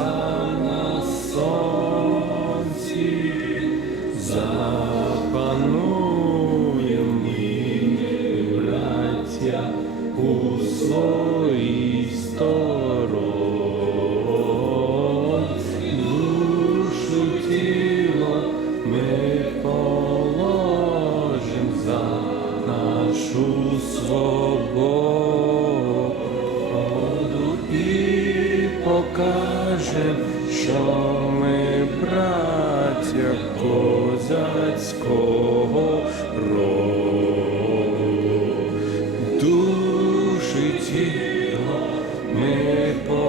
на сонці, запануємо ми, душу тіло ми положим за нашу свободу плачем, що ми браття козацького роду. Душі тіло ми по.